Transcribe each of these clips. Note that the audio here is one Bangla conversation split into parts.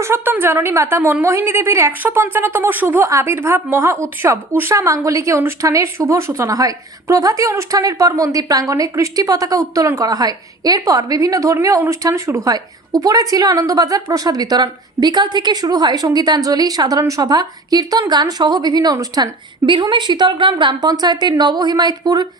জননী মাতা মনমোহিনী দেবীর একশো পঞ্চান্নতম শুভ আবির্ভাব মহা উৎসব উষা মাঙ্গলিকে অনুষ্ঠানের শুভ সূচনা হয়। প্রভাতী অনুষ্ঠানের পর মন্দির প্রাঙ্গণে কৃষ্টি পতাকা উত্তোলন করা হয়। এরপর বিভিন্ন ধর্মীয় অনুষ্ঠান শুরু হয়। উপরে ছিল আনন্দবাজার প্রসাদ বিতরণ। বিকাল থেকে শুরু হয় সঙ্গীতাঞ্জলি, সাধারণ সভা, কীর্তন, গান সহ বিভিন্ন অনুষ্ঠান। বীরভূমের শীতলগ্রাম গ্রাম পঞ্চায়েতের নব হিমায়তপুর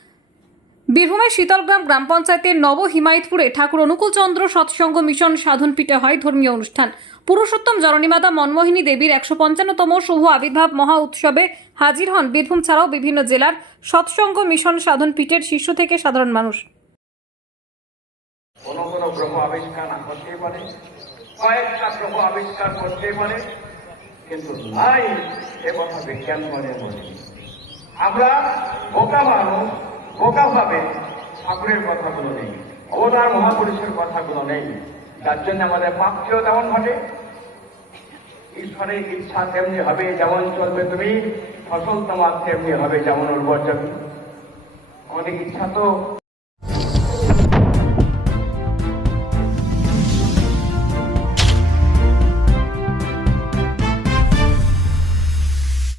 বীরভূমের শীতলগ্রাম গ্রাম পঞ্চায়েতের নব হিমায়তপুরে ঠাকুর অনুকূল চন্দ্র সৎসঙ্গ মিশন সাধন পিঠে হয় ধর্মীয় অনুষ্ঠান। পুরুষোত্তম জননীমাতা মনমোহিনী দেবীর একশো পঞ্চান্নতম শুভ আবির্ভাব মহা উৎসবে হাজির হন বীরভূম ছাড়াও বিভিন্ন জেলার সৎসঙ্গ মিশন সাধন পীঠের শীর্ষ থেকে সাধারণ মানুষ। মনে আমরা বোকা মানুষ বোকা ভাবে ঠাকুরের কথাগুলো নেই, অবতার মহাপুরুষের কথাগুলো নেই। যার জন্য আমাদের পাপকেও তেমন ঘটে। ঈশ্বরের ইচ্ছা তেমনি হবে যেমন চলবে তুমি, ফসল তোমার তেমনি হবে যেমন উর্বর জমি। আমাদের ইচ্ছা তো